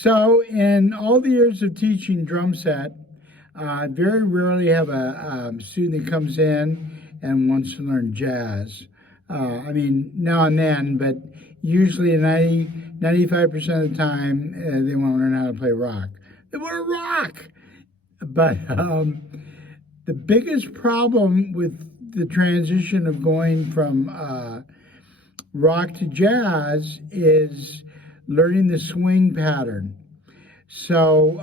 So in all the years of teaching drum set, I very rarely have a student that comes in and wants to learn jazz. I mean, now and then, but usually 95% of the time, they want to learn how to play rock. They want to rock! But the biggest problem with the transition of going from rock to jazz is learning the swing pattern. So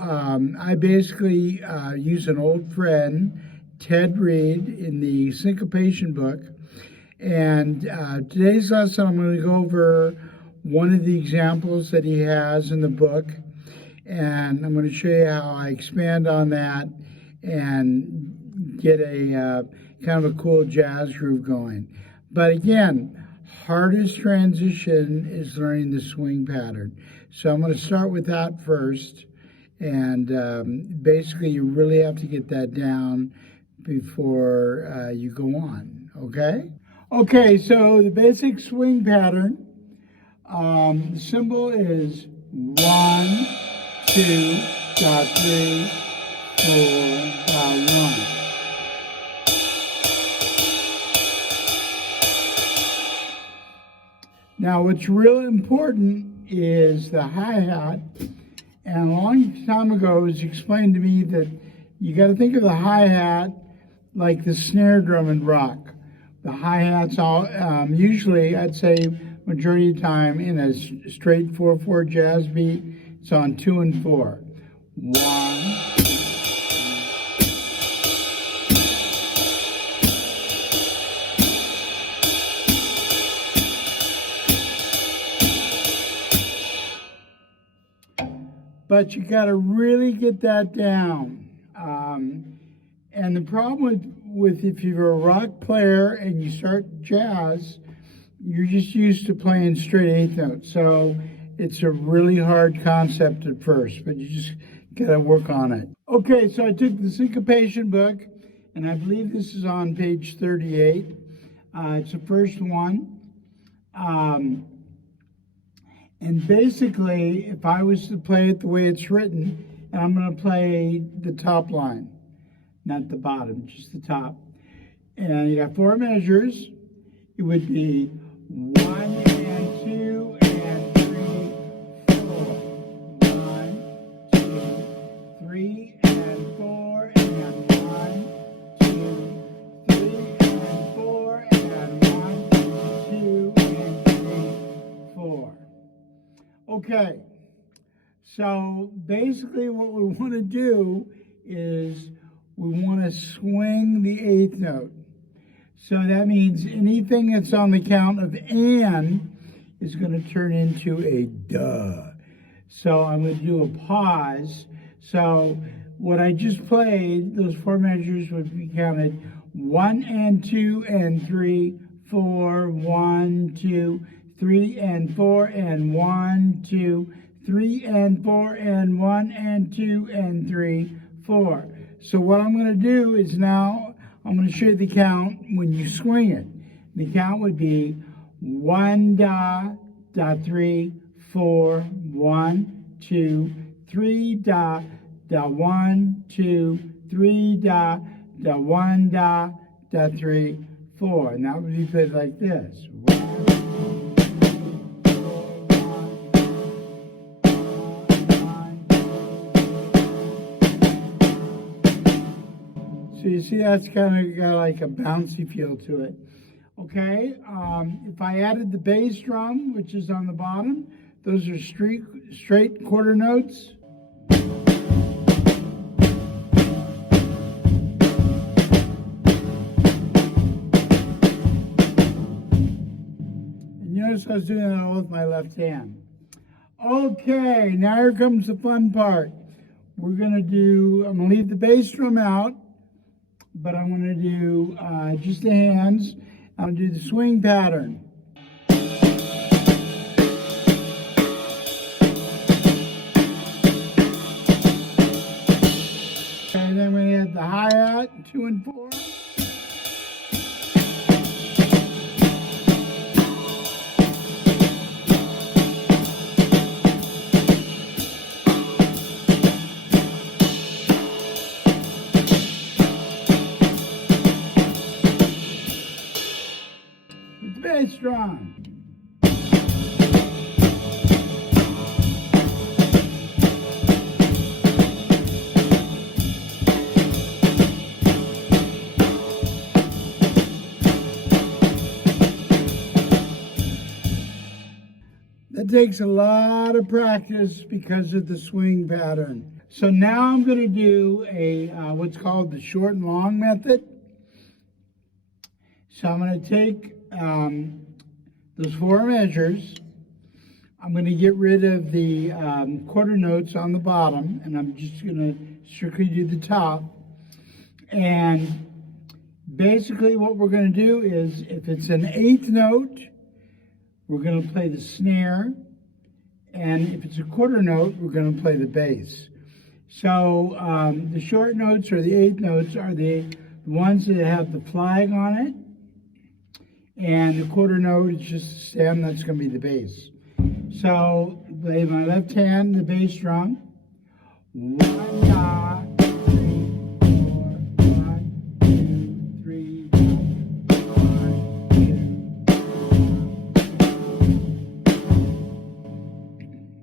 I basically use an old friend, Ted Reed, in the Syncopation book. And today's lesson, I'm going to go over one of the examples that he has in the book. And I'm going to show you how I expand on that and get a kind of a cool jazz groove going. But again, hardest transition is learning the swing pattern. So I'm going to start with that first. And basically, you really have to get that down before you go on, okay? Okay, so the basic swing pattern, the symbol is 1, 2, 3, 4, 1. Now, what's real important is the hi-hat. And a long time ago, it was explained to me that you got to think of the hi-hat like the snare drum in rock. The hi-hat's all usually, I'd say, majority of the time in a straight 4/4 jazz beat, it's on 2 and 4. 1. But you got to really get that down. And the problem with if you're a rock player and you start jazz, you're just used to playing straight eighth notes. So it's a really hard concept at first, but you just got to work on it. Okay, so I took the Syncopation book, and I believe this is on page 38. It's the first one. And basically, if I was to play it the way it's written, and I'm going to play the top line, not the bottom, just the top. And you got 4 measures. It would be 1 and 2 and 3, 4. 1, 2, 3 and 4 and 1, 2, 3 and 4 and 1, 2 and 3, 4. Okay, so basically what we want to do is we want to swing the eighth note. So that means anything that's on the count of and is going to turn into a duh. So I'm going to do a pause. So what I just played, those 4 measures would be counted 1 and 2 and 3, 4, 1, 2, 3 and 4 and 1, 2, 3 and 4 and 1 and 2 and 3, 4. So what I'm going to do is now I'm going to show you the count when you swing it. The count would be 1 da, da 3, 4, 1, 2, 3 da, da 1, 2, 3 da, da 1 da, da 3, 4. And that would be played like this. 1, so you see that's kind of got like a bouncy feel to it. Okay, if I added the bass drum, which is on the bottom, those are straight quarter notes. And notice I was doing that all with my left hand. Okay, now here comes the fun part. I'm going to leave the bass drum out, but I'm going to do just the hands. I'm going to do the swing pattern. And then we have the hi-hat, 2 and 4. bass drum. That takes a lot of practice because of the swing pattern. So now I'm going to do a what's called the short and long method. So I'm going to take those 4 measures. I'm going to get rid of the quarter notes on the bottom, and I'm just going to strictly do the top. And basically what we're going to do is, if it's an 8th note, we're going to play the snare, and if it's a quarter note, we're going to play the bass. So the short notes, or the 8th notes, are the ones that have the flag on it, and the quarter note is just the stem. That's going to be the bass. So play my left hand, the bass drum. 1, 2, 3, 1, 2,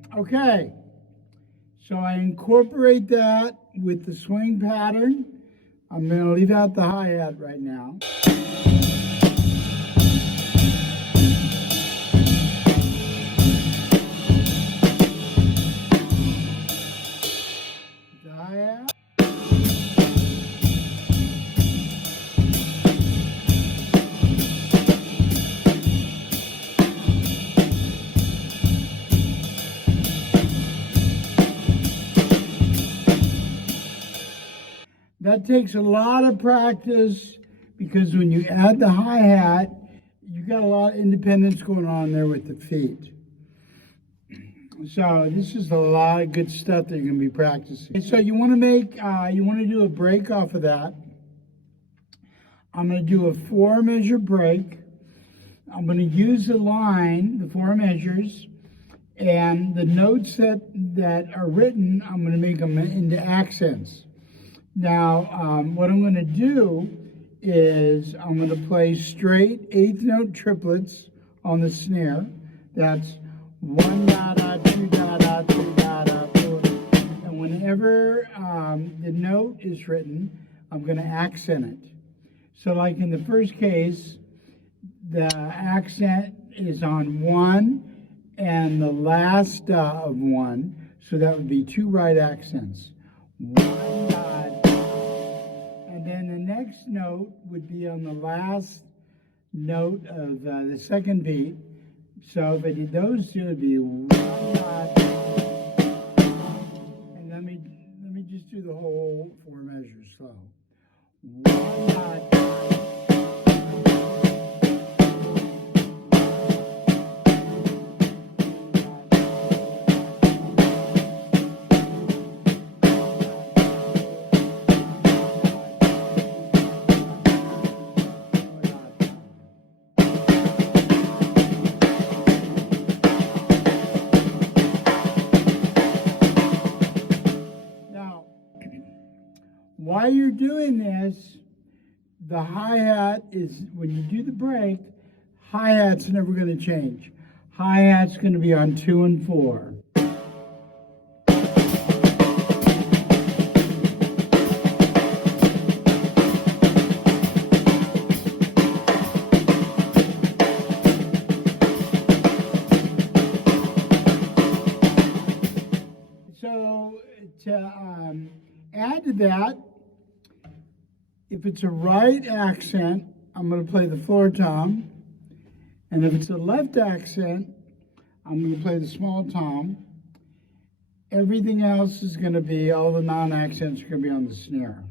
3. Okay. So I incorporate that with the swing pattern. I'm going to leave out the hi-hat right now. The hi-hat. That takes a lot of practice, because when you add the hi-hat, you got a lot of independence going on there with the feet. So this is a lot of good stuff that you're going to be practicing. So you want to do a break off of that. I'm going to do a 4-measure break. I'm going to use the line, the 4 measures, and the notes that are written, I'm going to make them into accents. Now, what I'm going to do is I'm going to play straight 8th note triplets on the snare. That's 1 da da, 2 da da, 3 da da, 4. And whenever the note is written, I'm going to accent it. So like in the first case, the accent is on 1 and the last da of 1. So that would be 2 right accents. 1 da. And then the next note would be on the last note of the second beat. So if I did those two, it would be 1 dot. And let me just do the whole 4 measures slow. 1 dot. While you're doing this, the hi-hat is, when you do the break, hi-hat's never going to change. Hi-hat's going to be on 2 and 4. So to add to that, if it's a right accent, I'm going to play the floor tom. And if it's a left accent, I'm going to play the small tom. Everything else is going to be, all the non-accents are going to be on the snare.